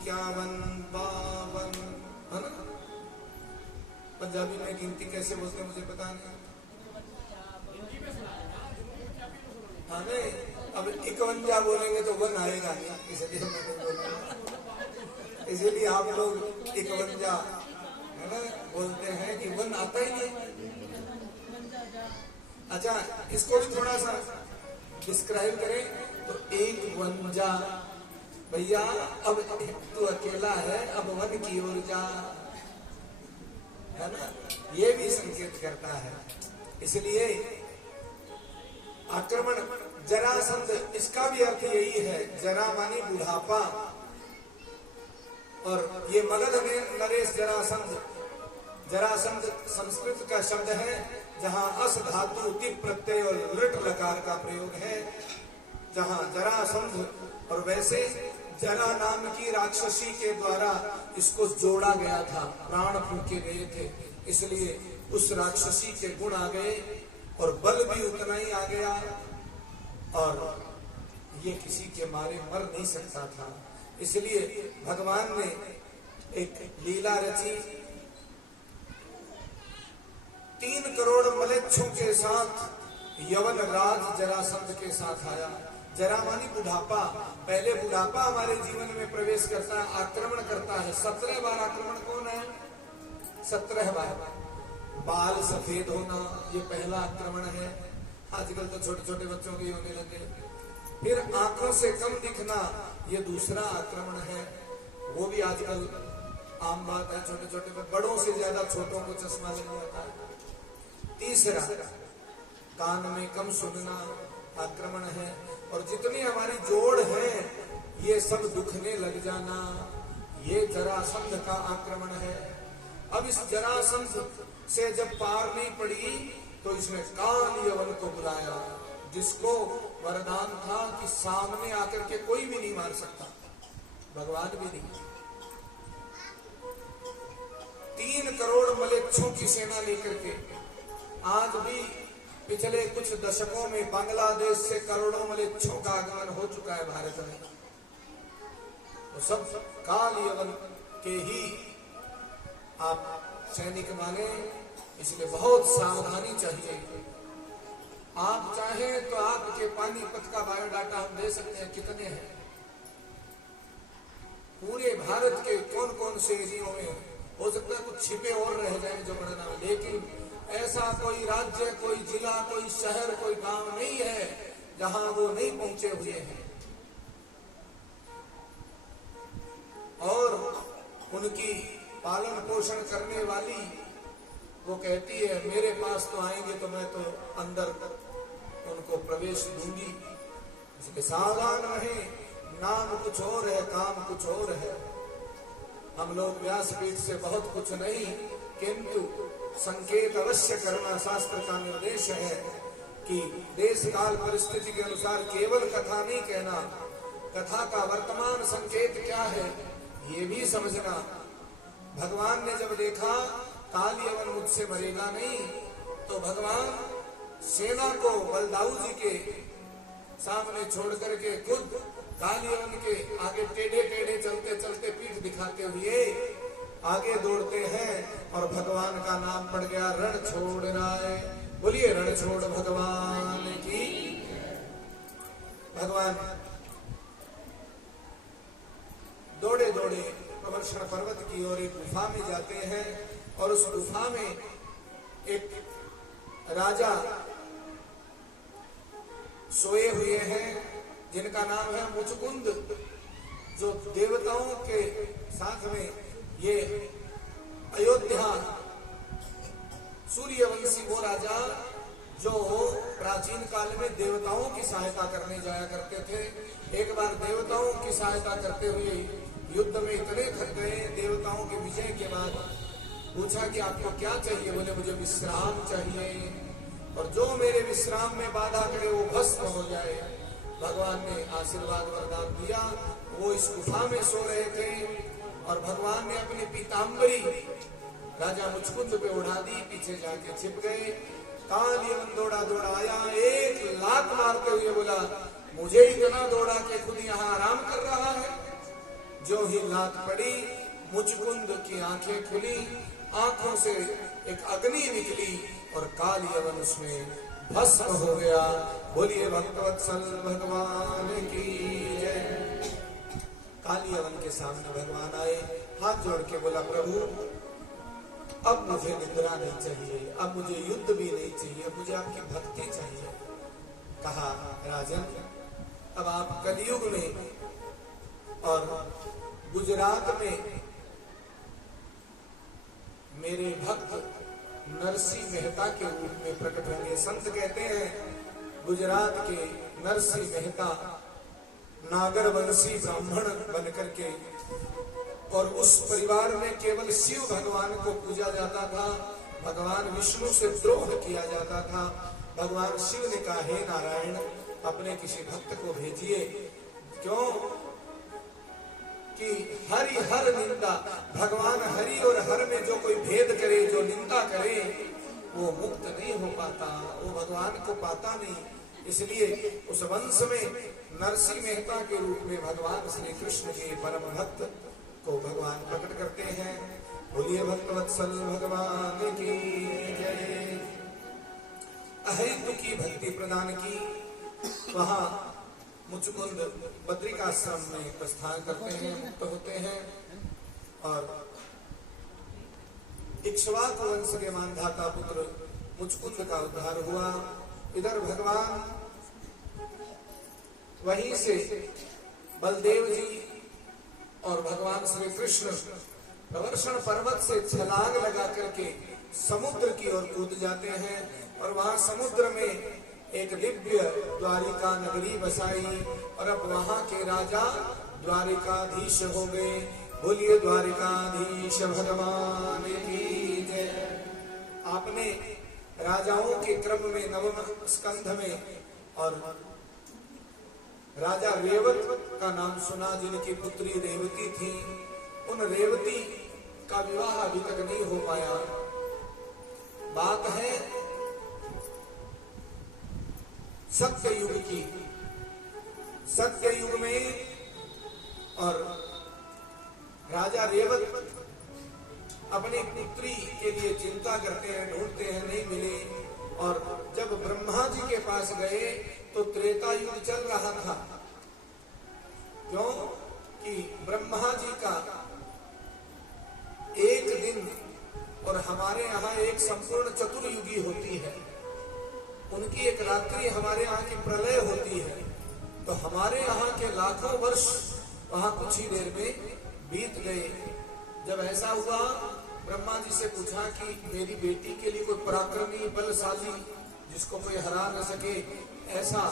51, 52, है ना? पंजाबी में गिनती कैसे बोलते मुझे पता नहीं। हाँ नहीं, अब 51 बोलेंगे तो 1 आएगा नहीं, इसलिए मैंने बोला। इसीलिए आप लोग 51 है ना बोलते हैं कि 1 आता ही नहीं। अच्छा, इसको भी थोड़ा सा डिस्क्राइब करें तो 51 भैया, अब तू अकेला है, अब 1 की ओर जा, है ना? ये भी संकेत करता है। इसलिए आक्रमण जरासंध, इसका भी अर्थ यही है। जरा मानी बुढ़ापा, और ये मगध में नरेश जरासंध। जरासंध संस्कृत का शब्द है जहां अस धातु तिप प्रत्यय और लृट लकार का प्रयोग है, जहां जरासंध। और वैसे जरा नाम की राक्षसी के द्वारा इसको जोड़ा गया था, प्राण फूके गए थे, इसलिए उस राक्षसी के गुण आ गए और बल भी उतना ही आ गया, और ये किसी के मारे मर नहीं सकता था। इसलिए भगवान ने एक लीला रची। 3 करोड़ मलेच्छों के साथ यवन राज जरासंध के साथ आया। जरा मानी बुढ़ापा। पहले बुढ़ापा हमारे जीवन में प्रवेश करता है, आक्रमण करता है। 17 बार आक्रमण कौन है? 17 बार। बाल सफेद होना ये पहला आक्रमण है, आजकल तो छोटे छोटे बच्चों के होने लगे। फिर आंखों से कम दिखना ये दूसरा आक्रमण है, वो भी आजकल आम बात है। छोटे छोटे बड़ों से ज्यादा छोटों को चश्मा लग जाता है। तीसरा कान में कम सुनना आक्रमण है, और जितनी हमारी जोड़ है ये सब दुखने लग जाना, ये जरासंध का आक्रमण है। अब इस जरासंध से जब पार नहीं पड़ी तो इसने काल यवन को बुलाया, जिसको वरदान था कि सामने आकर के कोई भी नहीं मार सकता, भगवान भी नहीं। 3 करोड़ मलेच्छों की सेना लेकर के आज भी पिछले कुछ दशकों में बांग्लादेश से करोड़ों मलेच्छों का आगमन हो चुका है भारत में। तो सब काल यवन के ही आप सैनिक माने, इसलिए बहुत सावधानी चाहिए। आप चाहें तो आपके पानीपत का बायोडाटा हम दे सकते हैं, कितने हैं पूरे भारत के, कौन कौन से एरियो में। हो सकता है कुछ छिपे और रह जाए जो बढ़ना, लेकिन ऐसा कोई राज्य, कोई जिला, कोई शहर, कोई गांव नहीं है जहां वो नहीं पहुंचे हुए हैं। और उनकी पालन पोषण करने वाली वो कहती है मेरे पास तो आएंगे तो मैं तो अंदर उनको प्रवेश दूंगी। इसलिए सावधान रहे, नाम कुछ और है, काम कुछ और है। हम लोग व्यासपीठ से बहुत कुछ नहीं, किंतु संकेत अवश्य करना शास्त्र का निर्देश है कि देश काल परिस्थिति के अनुसार केवल कथा नहीं कहना, कथा का वर्तमान संकेत क्या है ये भी समझना। भगवान ने जब देखा काल यवन मुझसे मरेगा नहीं, तो भगवान सेना को बलदाऊ जी के सामने छोड़ करके खुद काल यवन के आगे टेढ़े टेढ़े चलते चलते पीठ दिखाते हुए आगे दौड़ते हैं, और भगवान का नाम पड़ गया रण छोड़ राय। बोलिए रण छोड़ भगवान की। भगवान दौड़े दौड़े प्रवर्षण पर्वत की ओर एक गुफा में जाते हैं, और उस गुफा में एक राजा सोए हुए हैं जिनका नाम है मुचकुंद, जो देवताओं के साथ में ये अयोध्या सूर्यवंशी वो राजा जो प्राचीन काल में देवताओं की सहायता करने जाया करते थे। एक बार देवताओं की सहायता करते हुए युद्ध में इतने थक गए, देवताओं के विजय के बाद पूछा कि आपको क्या चाहिए? बोले मुझे विश्राम चाहिए, और जो मेरे विश्राम में बाधा करे वो भस्म हो जाए। भगवान ने आशीर्वाद वरदान दिया। वो इस गुफा में सो रहे थे, और भगवान ने अपनी पीताम्बरी राजा मुचकुंद पे उड़ा दी, पीछे जाके छिप गए। काल यवन दौड़ा दौड़ा आया, एक लात मारते हुए बोला मुझे इतना दौड़ा के खुद यहाँ आराम कर रहा है। जो ही लात पड़ी मुचकुंद की आंखें खुली, आंखों से एक अग्नि निकली और काल यवन उसमें भस्म हो गया। बोलिए भक्तवत्सल भगवान की जय। काल यवन के सामने भगवान आए, हाथ जोड़ के बोला प्रभु अब मुझे निद्रा नहीं चाहिए, अब मुझे युद्ध भी नहीं चाहिए, अब मुझे आपकी भक्ति चाहिए। कहा राजन अब आप कलयुग में और गुजरात में मेरे भक्त नरसिंह मेहता के रूप में प्रकट होंगे। संत कहते हैं गुजरात के नरसिंह मेहता नागरवंशी ब्राह्मण बनकर के, और उस परिवार में केवल शिव भगवान को पूजा जाता था, भगवान विष्णु से द्रोह किया जाता था। भगवान शिव ने कहा हे नारायण अपने किसी भक्त को भेजिए, क्यों कि हरि हर निंदा, भगवान हरि और हर में जो कोई भेद करे, जो निंदा करे वो मुक्त नहीं हो पाता, वो भगवान को पाता नहीं। इसलिए उस वंश में नरसिंह मेहता के रूप में भगवान श्री कृष्ण के परम भक्त को भगवान प्रकट करते हैं। बोलिए भक्तवत्सल भगवान की जय। अहेतु की भक्ति प्रदान की। वहां मुचकुंद बद्रिकाश्रम में प्रस्थान करते हैं, मुक्त होते हैं और इक्ष्वाकु वंश के मानधाता पुत्र मुचकुंद का उद्धार हुआ। इधर भगवान वहीं से बलदेव जी और भगवान श्री कृष्ण प्रवर्षण पर्वत से छलांग लगा करके समुद्र की ओर कूद जाते हैं और वहां समुद्र में एक दिव्य द्वारिका नगरी बसाई और अब वहां के राजा द्वारिकाधीश हो गए। बोलिए द्वारिकाधीश भगवान की जय। आपने राजाओं के क्रम में नवम स्कंध में और राजा रेवत का नाम सुना, जिनकी पुत्री रेवती थी। उन रेवती का विवाह अभी तक नहीं हो पाया। बात है सत्य युग की। सत्य युग में और राजा रेवत अपनी पुत्री के लिए चिंता करते हैं, ढूंढते हैं, नहीं मिले। और जब ब्रह्मा जी के पास गए तो त्रेता युग चल रहा था। क्यों कि ब्रह्मा जी का एक दिन और हमारे यहाँ एक संपूर्ण चतुर्युगी होती है, उनकी एक रात्रि हमारे यहाँ की प्रलय होती है। तो हमारे यहाँ के लाखों वर्ष वहां कुछ ही देर में बीत गए। जब ऐसा हुआ ब्रह्मा जी से पूछा कि मेरी बेटी के लिए कोई पराक्रमी बलशाली जिसको कोई हरा न सके ऐसा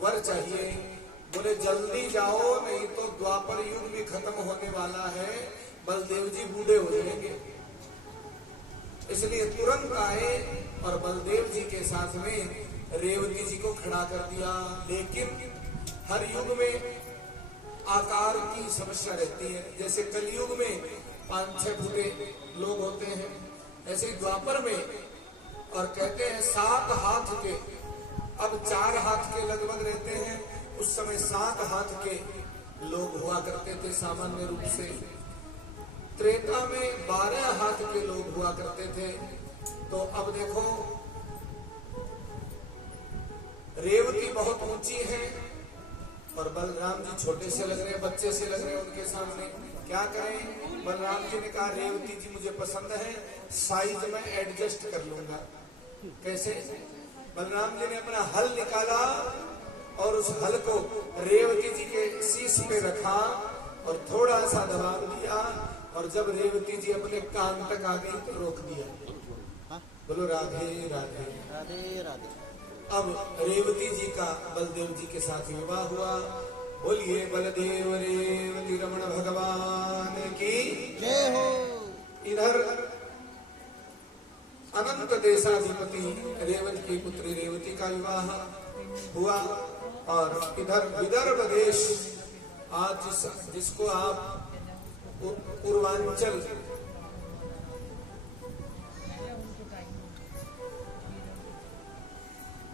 वर चाहिए। बोले जल्दी जाओ नहीं तो द्वापर युग भी खत्म होने वाला है, बलदेव जी बूढ़े हो जाएंगे। इसलिए तुरंत आए और बलदेव जी के साथ में रेवती जी को खड़ा कर दिया। लेकिन हर युग में आकार की समस्या रहती है। जैसे कलयुग में 5-6 फुटे लोग होते हैं, ऐसे ही द्वापर में और कहते हैं 7 हाथ के, अब 4 हाथ के लगभग रहते हैं। उस समय 7 हाथ के लोग हुआ करते थे सामान्य रूप से। त्रेता में 12 हाथ के लोग हुआ करते थे। तो अब देखो रेवती बहुत ऊंची है और बलराम जी छोटे से लग रहे हैं, बच्चे से लग रहे हैं उनके सामने। क्या करें? बलराम जी ने कहा रेवती जी मुझे पसंद है, साइज में एडजस्ट कर लूंगा। कैसे? बलराम जी ने अपना हल निकाला और उस हल को रेवती जी के शीश पे रखा और थोड़ा सा दबाव दिया और जब रेवती जी अपने कान तक आ गई तो रोक दिया। बोलो राधे राधे राधे राधे। अब रेवती जी का बलदेव जी के साथ विवाह हुआ। बोलिए बलदेव रेवती रमण भगवान की जय हो। इधर अनंत देशाधिपति रेवत की पुत्री रेवती का विवाह हुआ और इधर विदर्भ देश, आज जिसको आप पूर्वांचल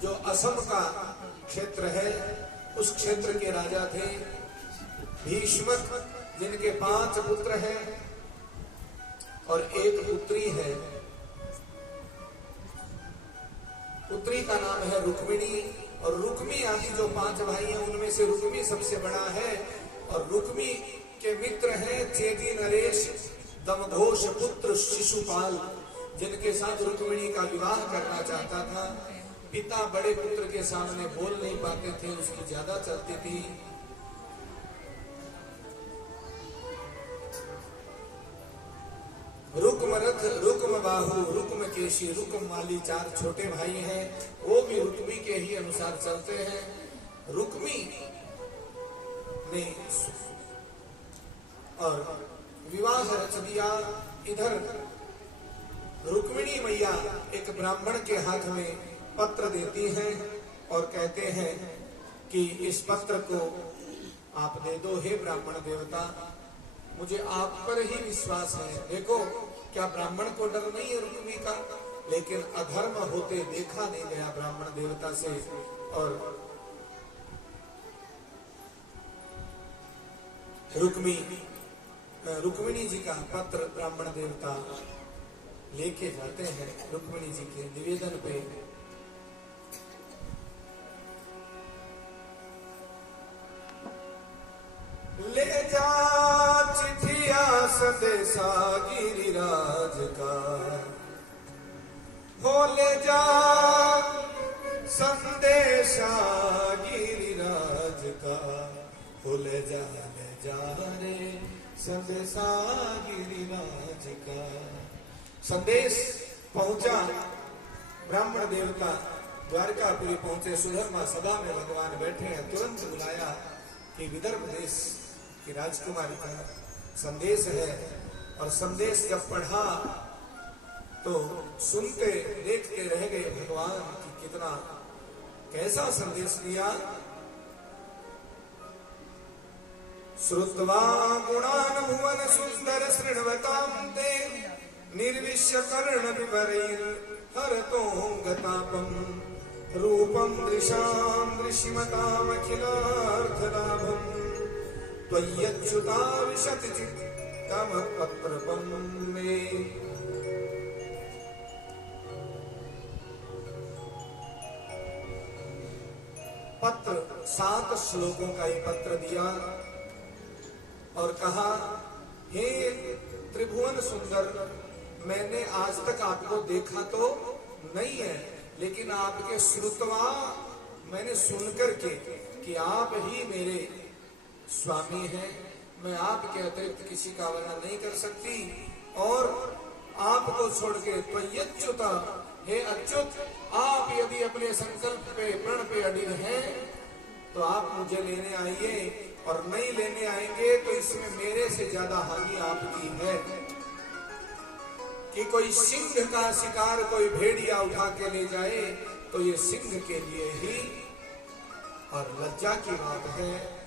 जो असम का क्षेत्र है, उस क्षेत्र के राजा थे भीष्मक जिनके 5 पुत्र हैं और 1 पुत्री है। पुत्री का नाम है रुक्मिणी, और रुक्मी आदि जो 5 भाई हैं उनमें से रुक्मी सबसे बड़ा है। और रुक्मी के मित्र हैं चेदी नरेश, दमघोष पुत्र शिशुपाल, जिनके साथ रुक्मिणी का विवाह करना चाहता था। पिता बड़े पुत्र के सामने बोल नहीं पाते थे, उसकी ज्यादा चलती थी। रुक्म रथ, रुक्म बाहु, रुक्म केशी, रुक्म वाली 4 छोटे भाई हैं, वो भी रुक्मी के ही अनुसार चलते हैं। रुक्मी ने और विवाह रच दिया। इधर रुक्मिणी मैया एक ब्राह्मण के हाथ में पत्र देती हैं और कहते हैं कि इस पत्र को आप दे दो, हे ब्राह्मण देवता, मुझे आप पर ही विश्वास है। देखो, क्या ब्राह्मण को डर नहीं है रुक्मी का? लेकिन अधर्म होते देखा नहीं गया ब्राह्मण देवता से। और रुक्मिणी जी का पत्र ब्राह्मण देवता लेके जाते हैं रुक्मिणी जी के निवेदन पे। ले जा चिट्ठिया संदेशा गिरिराज का, हो ले जा संदेशा गिरिराज का, हो ले जा रे संदेशा गिरिराज का। संदेश पहुंचा, ब्राह्मण देवता द्वारकापुरी पहुंचे। सुधर्मा सभा में भगवान बैठे हैं। तुरंत बुलाया कि विदर्भ देश की राजकुमारी का संदेश है। और संदेश जब पढ़ा तो सुनते देखते रह गए भगवान कि कितना कैसा संदेश दिया। श्रुत्वा गुणान् भुवन सुंदर शृण्वतां ते, निर्विश्य कर्ण विपरैर् हरतो गतापम्, रूपं दृशां दृश्यमतामखिलार्थलाभम्, त्वय्यच्युता विशति चित्तम पत्रपं मे। पत्र 7 श्लोकों का ये पत्र दिया और कहा, हे त्रिभुवन सुंदर, मैंने आज तक आपको देखा तो नहीं है, लेकिन आपके श्रुतवा मैंने सुनकर के कि आप ही मेरे स्वामी हैं। मैं आपके अतिरिक्त किसी का वर्णन नहीं कर सकती। और आपको छोड़ के त्वय्यच्युता, हे अच्युत, आप यदि अपने संकल्प पे प्रण पे अडिग हैं तो आप मुझे लेने आइए, और नहीं लेने आएंगे तो इसमें मेरे से ज्यादा हानि आपकी है। कि कोई सिंह का शिकार कोई भेड़िया उठा के ले जाए तो ये सिंह के लिए ही और लज्जा की बात है